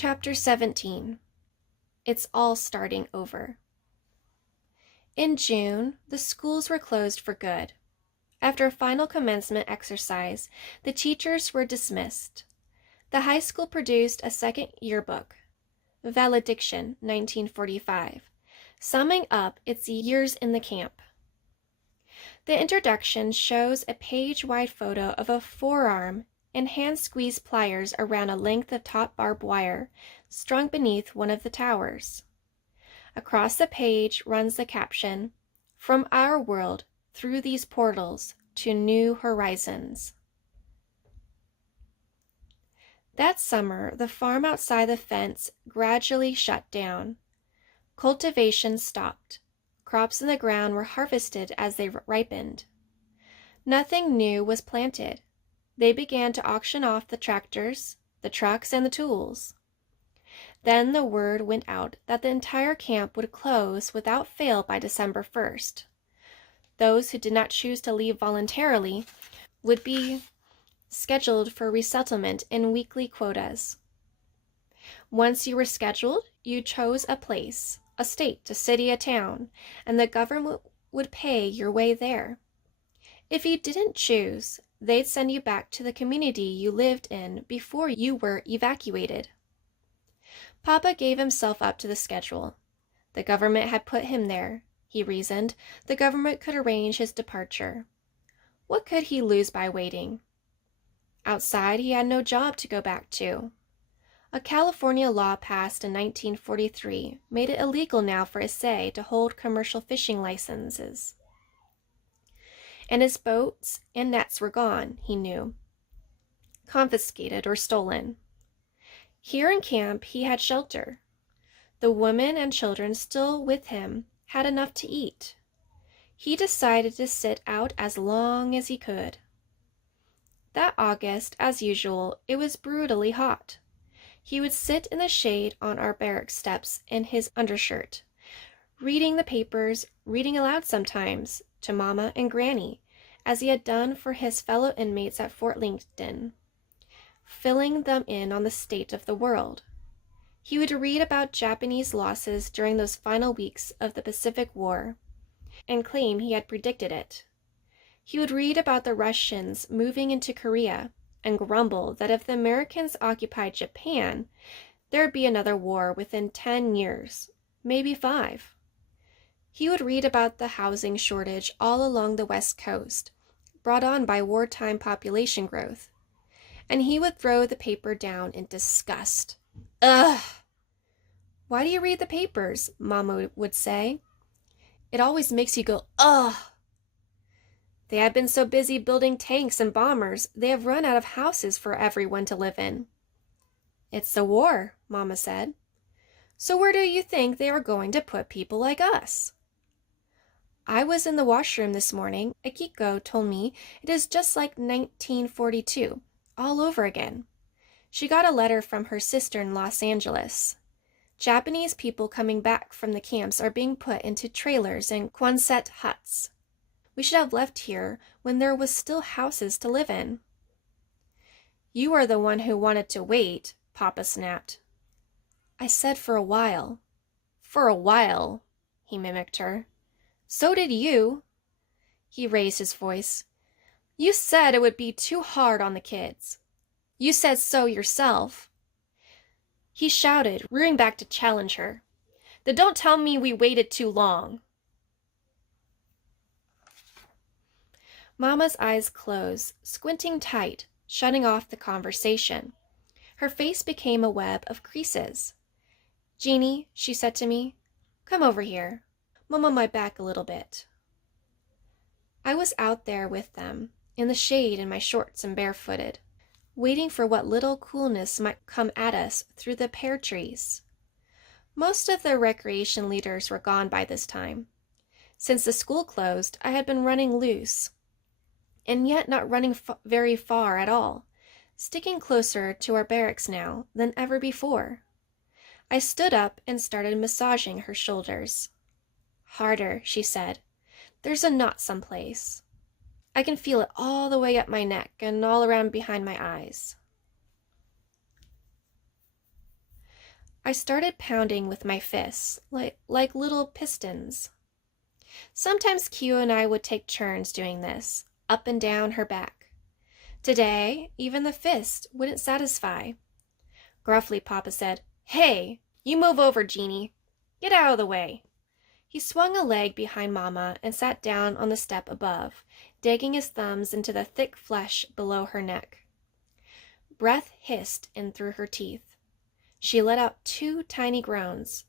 Chapter 17. It's all starting over. In June, the schools were closed for good. After a final commencement exercise, the teachers were dismissed. The high school produced a second yearbook, Valediction, 1945, summing up its years in the camp. The introduction shows a page-wide photo of a forearm and hand-squeezed pliers around a length of taut barbed wire strung beneath one of the towers. Across the page runs the caption, "From our world, through these portals, to new horizons." That summer, the farm outside the fence gradually shut down. Cultivation stopped. Crops in the ground were harvested as they ripened. Nothing new was planted. They began to auction off the tractors, the trucks, and the tools. Then the word went out that the entire camp would close without fail by December 1st. Those who did not choose to leave voluntarily would be scheduled for resettlement in weekly quotas. Once you were scheduled, you chose a place, a state, a city, a town, and the government would pay your way there. If you didn't choose, they'd send you back to the community you lived in before you were evacuated. Papa gave himself up to the schedule. The government had put him there, he reasoned. The government could arrange his departure. What could he lose by waiting? Outside, he had no job to go back to. A California law passed in 1943 made it illegal now for a say to hold commercial fishing licenses. And his boats and nets were gone, he knew. Confiscated or stolen. Here in camp, he had shelter. The women and children still with him had enough to eat. He decided to sit out as long as he could. That August, as usual, it was brutally hot. He would sit in the shade on our barrack steps in his undershirt, reading the papers, reading aloud sometimes, to Mama and Granny, as he had done for his fellow inmates at Fort Lincoln, filling them in on the state of the world. He would read about Japanese losses during those final weeks of the Pacific War, and claim he had predicted it. He would read about the Russians moving into Korea, and grumble that if the Americans occupied Japan, there'd be another war within 10 years, maybe 5. He would read about the housing shortage all along the West Coast, brought on by wartime population growth, and he would throw the paper down in disgust. Ugh! Why do you read the papers? Mama would say. It always makes you go, ugh! They have been so busy building tanks and bombers, they have run out of houses for everyone to live in. It's the war, Mama said. So where do you think they are going to put people like us? I was in the washroom this morning. Akiko told me it is just like 1942, all over again. She got a letter from her sister in Los Angeles. Japanese people coming back from the camps are being put into trailers and Quonset huts. We should have left here when there was still houses to live in. You are the one who wanted to wait, Papa snapped. I said for a while. For a while, he mimicked her. So did you. He raised his voice. You said it would be too hard on the kids. You said so yourself. He shouted, rearing back to challenge her. Then don't tell me we waited too long. Mama's eyes closed, squinting tight, shutting off the conversation. Her face became a web of creases. Jeannie, she said to me, come over here. Mum on my back a little bit. I was out there with them, in the shade in my shorts and barefooted, waiting for what little coolness might come at us through the pear trees. Most of the recreation leaders were gone by this time. Since the school closed, I had been running loose, and yet not running very far at all, sticking closer to our barracks now than ever before. I stood up and started massaging her shoulders. Harder, she said. There's a knot someplace. I can feel it all the way up my neck and all around behind my eyes. I started pounding with my fists, like little pistons. Sometimes Kyo and I would take turns doing this, up and down her back. Today, even the fist wouldn't satisfy. Gruffly, Papa said, "Hey, you move over, Jeannie. Get out of the way." He swung a leg behind Mama and sat down on the step above, digging his thumbs into the thick flesh below her neck. Breath hissed in through her teeth. She let out 2 tiny groans.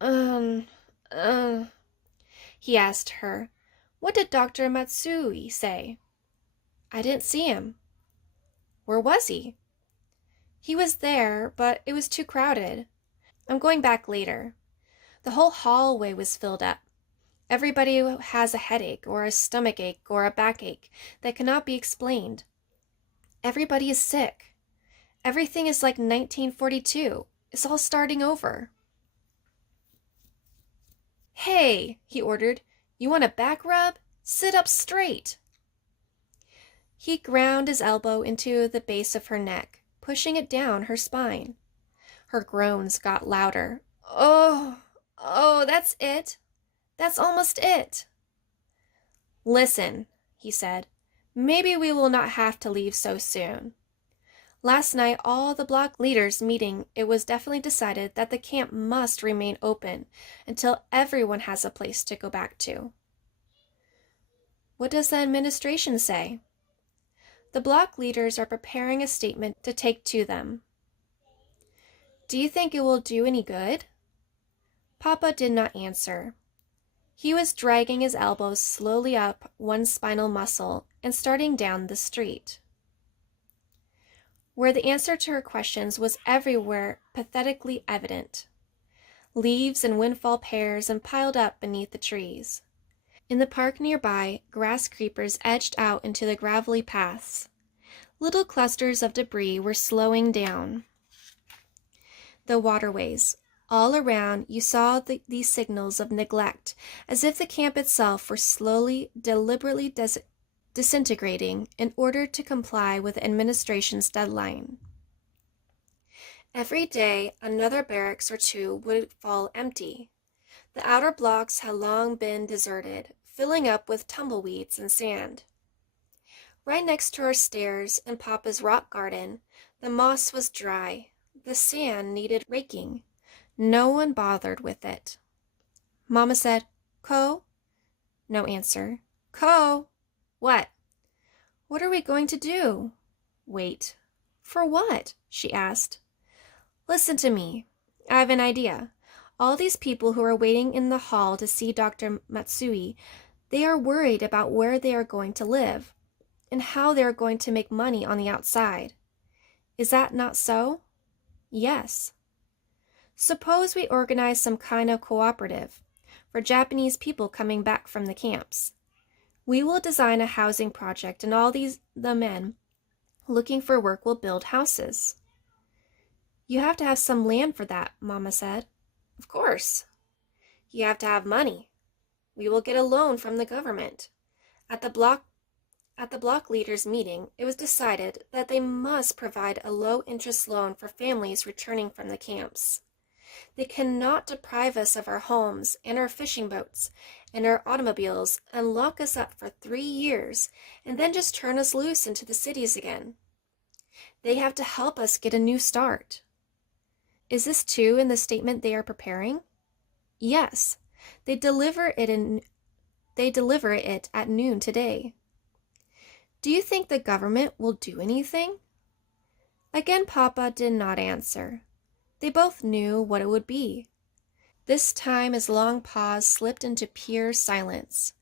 Um, uh, he asked her, "What did Dr. Matsui say?" "I didn't see him." "Where was he?" "He was there, but it was too crowded. I'm going back later." The whole hallway was filled up. Everybody has a headache or a stomach ache or a backache that cannot be explained. Everybody is sick. Everything is like 1942. It's all starting over. "Hey," he ordered, "you want a back rub? Sit up straight." He ground his elbow into the base of her neck, pushing it down her spine. Her groans got louder. Oh, that's it. That's almost it." "Listen," he said, "maybe we will not have to leave so soon. Last night, all the block leaders meeting, it was definitely decided that the camp must remain open until everyone has a place to go back to." "What does the administration say?" "The block leaders are preparing a statement to take to them." "Do you think it will do any good?" Papa did not answer. He was dragging his elbows slowly up one spinal muscle and starting down the street. Where the answer to her questions was everywhere pathetically evident. Leaves and windfall pears and piled up beneath the trees. In the park nearby, grass creepers edged out into the gravelly paths. Little clusters of debris were slowing down the waterways. All around, you saw these signals of neglect, as if the camp itself were slowly, deliberately disintegrating in order to comply with the administration's deadline. Every day, another barracks or 2 would fall empty. The outer blocks had long been deserted, filling up with tumbleweeds and sand. Right next to our stairs in Papa's rock garden, the moss was dry. The sand needed raking. No one bothered with it. Mama said, "Ko?" No answer. "Ko?" "What?" "What are we going to do?" "Wait." "For what?" she asked. "Listen to me. I have an idea. All these people who are waiting in the hall to see Dr. Matsui, they are worried about where they are going to live and how they are going to make money on the outside. Is that not so?" "Yes." "Suppose we organize some kind of cooperative for Japanese people coming back from the camps. We will design a housing project and the men looking for work will build houses." "You have to have some land for that," Mama said. "Of course. You have to have money. We will get a loan from the government." At the block leaders meeting, it was decided that they must provide a low-interest loan for families returning from the camps. They cannot deprive us of our homes and our fishing boats and our automobiles and lock us up for 3 years and then just turn us loose into the cities again. They have to help us get a new start. Is this too in the statement they are preparing? Yes. They deliver it at noon today. Do you think the government will do anything? Again, Papa did not answer. They both knew what it would be. This time his long pause slipped into pure silence.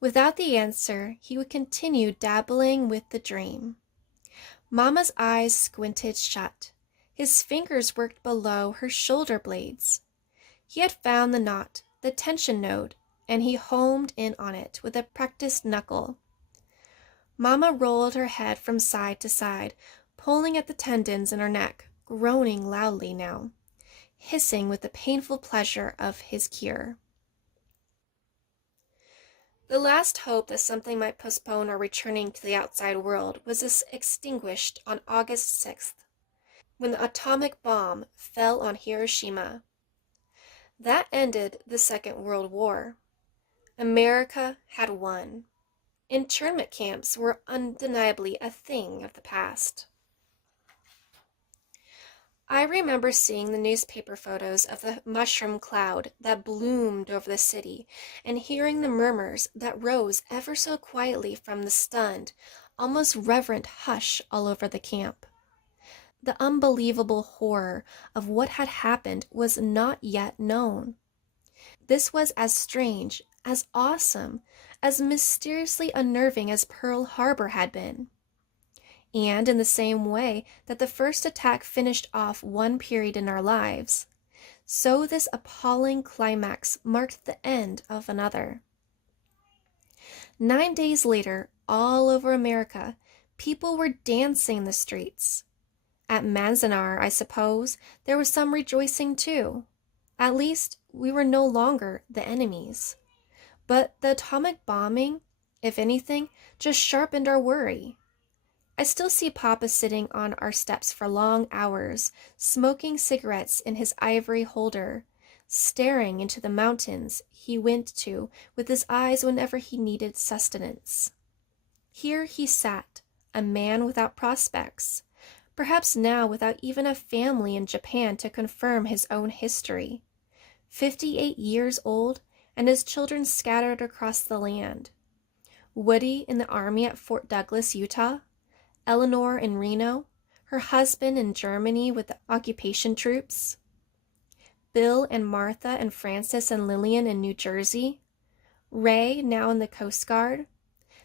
Without the answer, he would continue dabbling with the dream. Mama's eyes squinted shut. His fingers worked below her shoulder blades. He had found the knot, the tension node, and he homed in on it with a practiced knuckle. Mama rolled her head from side to side, pulling at the tendons in her neck, groaning loudly now, hissing with the painful pleasure of his cure. The last hope that something might postpone our returning to the outside world was extinguished on August 6th. when the atomic bomb fell on Hiroshima. That ended the Second World War. America had won. Internment camps were undeniably a thing of the past. I remember seeing the newspaper photos of the mushroom cloud that bloomed over the city and hearing the murmurs that rose ever so quietly from the stunned, almost reverent hush all over the camp. The unbelievable horror of what had happened was not yet known. This was as strange, as awesome, as mysteriously unnerving as Pearl Harbor had been. And in the same way that the first attack finished off one period in our lives, so this appalling climax marked the end of another. 9 days later, all over America, people were dancing in the streets. At Manzanar, I suppose, there was some rejoicing too. At least, we were no longer the enemies. But the atomic bombing, if anything, just sharpened our worry. I still see Papa sitting on our steps for long hours, smoking cigarettes in his ivory holder, staring into the mountains he went to with his eyes whenever he needed sustenance. Here he sat, a man without prospects, perhaps now without even a family in Japan to confirm his own history. 58 years old, and his children scattered across the land. Woody in the army at Fort Douglas, Utah. Eleanor in Reno, her husband in Germany with the occupation troops. Bill and Martha and Francis and Lillian in New Jersey. Ray now in the Coast Guard,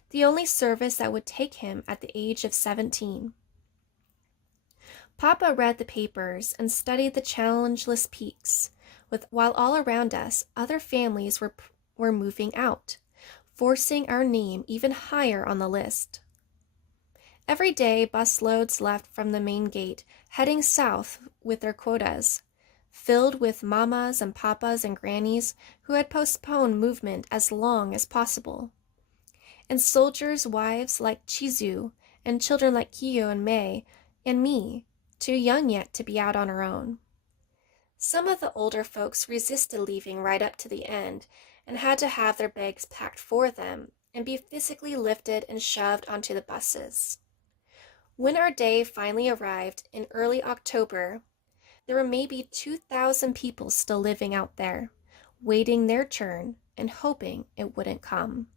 the only service that would take him at the age of 17. Papa read the papers and studied the challengeless peaks, while all around us other families were moving out, forcing our name even higher on the list. Every day, busloads left from the main gate, heading south with their quotas, filled with mamas and papas and grannies who had postponed movement as long as possible. And soldiers' wives like Chizu, and children like Kiyo and May, and me, too young yet to be out on our own. Some of the older folks resisted leaving right up to the end, and had to have their bags packed for them, and be physically lifted and shoved onto the buses. When our day finally arrived in early October, there were maybe 2,000 people still living out there, waiting their turn and hoping it wouldn't come.